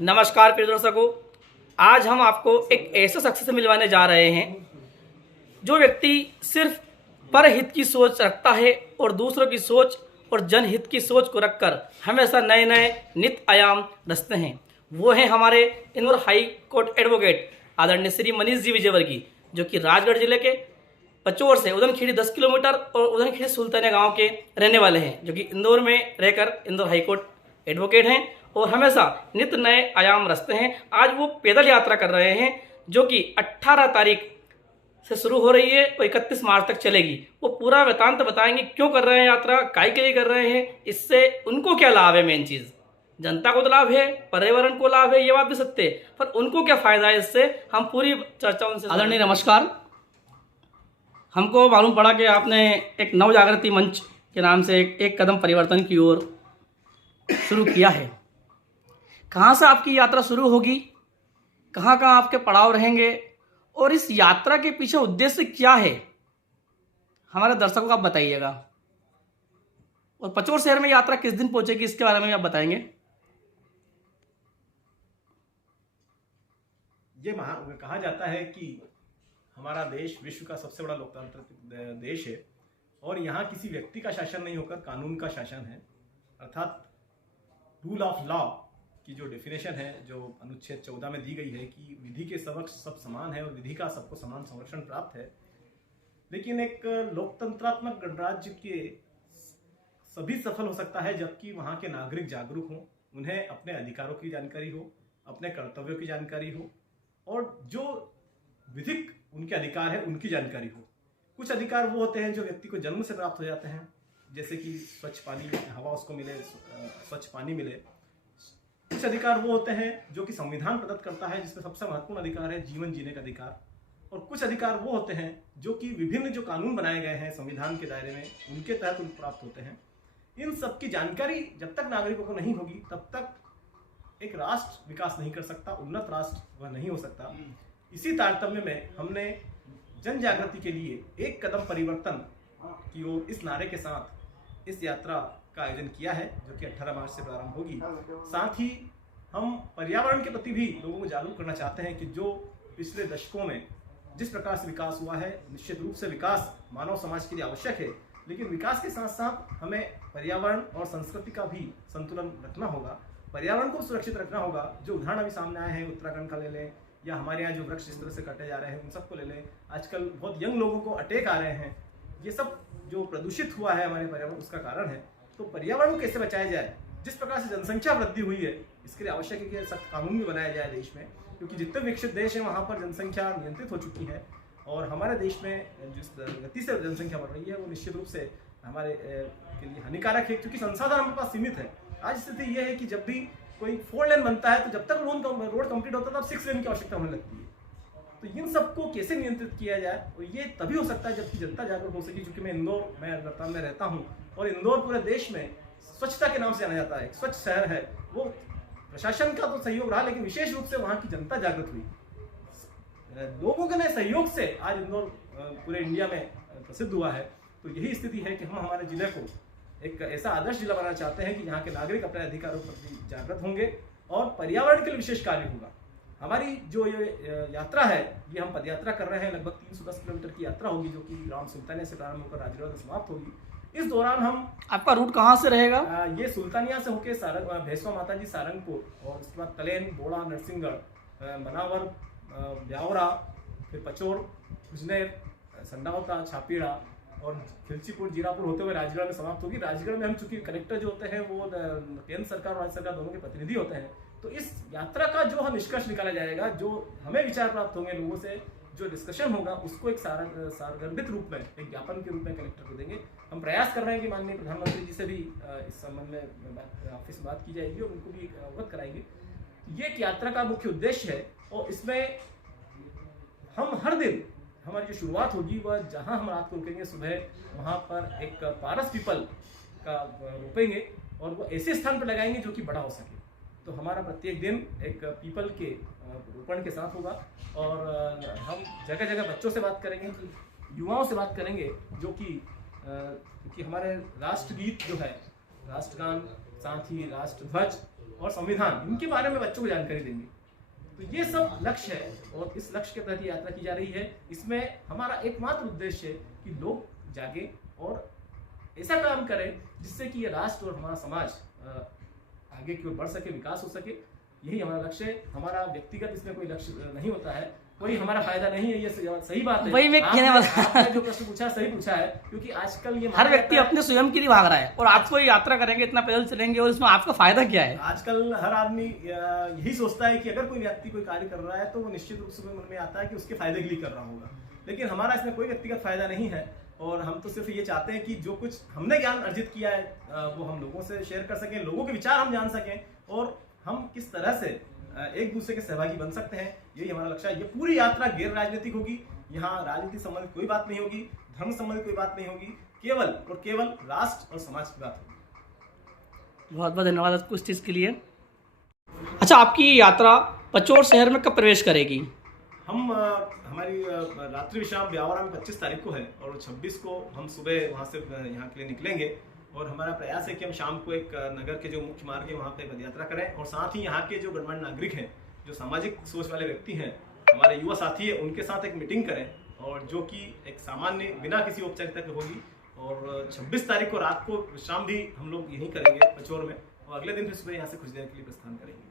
नमस्कार प्रिय दर्शकों, आज हम आपको एक ऐसे शख्स से मिलवाने जा रहे हैं जो व्यक्ति सिर्फ परहित की सोच रखता है और दूसरों की सोच और जनहित की सोच को रखकर हमेशा नए नए नित आयाम रचते हैं। वो हैं हमारे इंदौर हाई कोर्ट एडवोकेट आदरणीय श्री मनीष जी विजयवर्गीय, जो कि राजगढ़ जिले के पचौर से उदनखेड़ी 10 किलोमीटर और उदनखेड़ी सुल्तानिया गांव के रहने वाले हैं, जो कि इंदौर में रहकर इंदौर हाई कोर्ट एडवोकेट हैं और हमेशा नित नए आयाम रचते हैं। आज वो पैदल यात्रा कर रहे हैं जो कि 18 तारीख से शुरू हो रही है और 31 मार्च तक चलेगी। वो पूरा वृतांत बताएंगे, क्यों कर रहे हैं यात्रा, काय के लिए कर रहे हैं, इससे उनको क्या लाभ है। मेन चीज़ जनता को तो लाभ है, पर्यावरण को लाभ है, ये बात भी सत्य है, पर उनको क्या फायदा है इससे, हम पूरी चर्चा उनसे। आदरणीय नमस्कार। हमको मालूम पड़ा कि आपने एक नव जागृति मंच के नाम से एक कदम परिवर्तन की ओर शुरू किया है। कहाँ से आपकी यात्रा शुरू होगी, कहाँ कहाँ आपके पड़ाव रहेंगे और इस यात्रा के पीछे उद्देश्य क्या है, हमारे दर्शकों को आप बताइएगा। और पचौर शहर में यात्रा किस दिन पहुंचेगी, इसके बारे में भी आप बताएंगे। ये कहा जाता है कि हमारा देश विश्व का सबसे बड़ा लोकतांत्रिक देश है और यहाँ किसी व्यक्ति का शासन नहीं होकर कानून का शासन है, अर्थात रूल ऑफ लॉ की जो डेफिनेशन है, जो अनुच्छेद 14 में दी गई है कि विधि के समक्ष सब समान है और विधि का सबको समान संरक्षण प्राप्त है। लेकिन एक लोकतंत्रात्मक गणराज्य के सभी सफल हो सकता है जबकि वहाँ के नागरिक जागरूक हों, उन्हें अपने अधिकारों की जानकारी हो, अपने कर्तव्यों की जानकारी हो और जो विधिक उनके अधिकार है उनकी जानकारी हो। कुछ अधिकार वो होते हैं जो व्यक्ति को जन्म से प्राप्त हो जाते हैं, जैसे कि स्वच्छ पानी, हवा उसको मिले, स्वच्छ पानी मिले। कुछ अधिकार वो होते हैं जो कि संविधान प्रदत्त करता है, जिसमें सबसे महत्वपूर्ण अधिकार है जीवन जीने का अधिकार। और कुछ अधिकार वो होते हैं जो कि विभिन्न जो कानून बनाए गए हैं संविधान के दायरे में, उनके तहत उनको प्राप्त होते हैं। इन सब की जानकारी जब तक नागरिकों को नहीं होगी तब तक एक राष्ट्र विकास नहीं कर सकता, उन्नत राष्ट्र वह नहीं हो सकता। इसी तारतम्य में हमने जन जागृति के लिए एक कदम परिवर्तन की ओर इस नारे के साथ इस यात्रा का आयोजन किया है, जो कि 18 मार्च से प्रारंभ होगी। साथ ही हम पर्यावरण के प्रति भी लोगों को जागरूक करना चाहते हैं कि जो पिछले दशकों में जिस प्रकार से विकास हुआ है, निश्चित रूप से विकास मानव समाज के लिए आवश्यक है, लेकिन विकास के साथ साथ हमें पर्यावरण और संस्कृति का भी संतुलन रखना होगा। पर्यावरण को सुरक्षित रखना होगा। जो उदाहरण अभी सामने आए हैं, उत्तराखंड का ले लें या हमारे यहाँ जो वृक्ष इस तरह से कटे जा रहे हैं उन सबको ले लें। आजकल बहुत यंग लोगों को अटैक आ रहे हैं, ये सब जो प्रदूषित हुआ है हमारे पर्यावरण, उसका कारण है। तो पर्यावरण को कैसे बचाया जाए, जिस प्रकार से जनसंख्या वृद्धि हुई है, इसके लिए आवश्यक है कि सख्त कानून भी बनाया जाए देश में, क्योंकि जितने विकसित देश हैं वहाँ पर जनसंख्या नियंत्रित हो चुकी है और हमारे देश में जिस गति से जनसंख्या बढ़ रही है वो निश्चित रूप से हमारे के लिए हानिकारक है, क्योंकि संसाधन हमारे पास सीमित है। आज स्थिति यह है कि जब भी कोई 4 लेन बनता है तो जब तक रोड कंप्लीट होता है तब 6 लेन की आवश्यकता होने लगती है। तो इन सबको कैसे नियंत्रित किया जाए, और ये तभी हो सकता है जबकि जनता जागरूक हो सके। क्योंकि मैं इंदौर में रहता हूँ और इंदौर पूरे देश में स्वच्छता के नाम से जाना जाता है, एक स्वच्छ शहर है। वो प्रशासन का तो सहयोग रहा, लेकिन विशेष रूप से वहाँ की जनता जागृत हुई, लोगों के नए सहयोग से आज इंदौर पूरे इंडिया में प्रसिद्ध हुआ है। तो यही स्थिति है कि हम हमारे जिले को एक ऐसा आदर्श जिला बनाना चाहते हैं कि यहाँ के नागरिक अपने अधिकारों पर जागृत होंगे और पर्यावरण के लिए विशेष कार्य होगा। हमारी जो ये यात्रा है, ये हम पदयात्रा कर रहे हैं, लगभग 310 किलोमीटर की यात्रा होगी, जो कि ग्राम सुल्तानिया से प्रारंभ होकर राजगढ़ में समाप्त होगी। इस दौरान हम, आपका रूट कहाँ से रहेगा? ये सुल्तानिया से होकर सारंग, भैंसवा माता जी सारंगपुर, और उसके बाद तलेन, बोड़ा, नरसिंहगढ़, बनावर, ब्यावरा, फिर पचौर, उजनेर, संडावता, छापीड़ा और खिलचीपुर, जीरापुर होते हुए राजगढ़ में समाप्त होगी। राजगढ़ में हम चूंकि कलेक्टर जो होते हैं वो केंद्र सरकार और राज्य सरकार दोनों के प्रतिनिधि होते हैं, तो इस यात्रा का जो निष्कर्ष निकाला जाएगा, जो हमें विचार प्राप्त होंगे लोगों से, जो डिस्कशन होगा, उसको एक सारगर्भित रूप में, एक ज्ञापन के रूप में कलेक्टर को देंगे। हम प्रयास कर रहे हैं कि माननीय प्रधानमंत्री जी से भी इस संबंध में ऑफिस में बात की जाएगी और उनको भी अवगत कराएंगे। ये एक यात्रा का मुख्य उद्देश्य है और इसमें हम हर दिन, हमारी जो शुरुआत होगी वह जहां हम रात को रुकेंगे सुबह, वहां पर एक पारस पीपल का रोपेंगे और वो ऐसे स्थान पर लगाएंगे जो कि बड़ा हो सके। तो हमारा प्रत्येक दिन एक पीपल के रोपण के साथ होगा और हम जगह जगह बच्चों से बात करेंगे, युवाओं से बात करेंगे, जो कि हमारे राष्ट्रगीत जो है, राष्ट्रगान, साथ ही राष्ट्रध्वज और संविधान, इनके बारे में बच्चों को जानकारी देंगे। तो ये सब लक्ष्य है और इस लक्ष्य के तहत यात्रा की जा रही है। इसमें हमारा एकमात्र उद्देश्य है कि लोग जागे और ऐसा काम करें जिससे कि ये राष्ट्र और हमारा समाज आगे की ओर बढ़ सके, विकास हो सके। यही हमारा लक्ष्य है। हमारा व्यक्तिगत इसमें कोई लक्ष्य नहीं होता है, कोई हमारा फायदा नहीं है। ये सही बात है। वही मैं कहने वाला आपने जो प्रश्न पूछा सही पूछा है, क्योंकि आजकल ये हर व्यक्ति अपने स्वयं के लिए भाग रहा है और आपको यात्रा करेंगे, इतना पैदल चलेंगे और इसमें आपका फायदा क्या है? आजकल हर आदमी यही सोचता है कि अगर कोई व्यक्ति कोई कार्य कर रहा है तो वो निश्चित रूप से मन में आता है कि उसके फायदे के लिए कर रहा होगा, लेकिन हमारा इसमें कोई व्यक्तिगत फायदा नहीं है। और हम तो सिर्फ ये चाहते हैं कि जो कुछ हमने ज्ञान अर्जित किया है वो हम लोगों से शेयर कर सकें, लोगों के विचार हम जान सकें और हम किस तरह से एक दूसरे के सहभागी बन सकते हैं, यही हमारा लक्ष्य है। ये पूरी यात्रा गैर राजनीतिक होगी। यहाँ राजनीति संबंधित कोई बात नहीं होगी, धर्म संबंधित कोई बात नहीं होगी, केवल और केवल राष्ट्र और समाज की बात होगी। बहुत बहुत धन्यवाद आपको इस चीज़ के लिए। अच्छा, आपकी यात्रा पचोर शहर में कब प्रवेश करेगी? हम हमारी रात्रि विश्राम ब्यावरा में 25 तारीख को है और 26 को हम सुबह वहाँ से यहाँ के लिए निकलेंगे और हमारा प्रयास है कि हम शाम को एक नगर के जो मुख्य मार्ग है वहाँ पे पदयात्रा करें और साथ ही यहाँ के जो गणमान्य नागरिक हैं, जो सामाजिक सोच वाले व्यक्ति हैं, हमारे युवा साथी है, उनके साथ एक मीटिंग करें और जो कि एक सामान्य बिना किसी औपचारिकता के होगी। और 26 तारीख को रात को विश्राम भी हम लोग यहीं करेंगे पचोर में और अगले दिन फिर सुबह यहाँ से कुछ देर के लिए प्रस्थान करेंगे।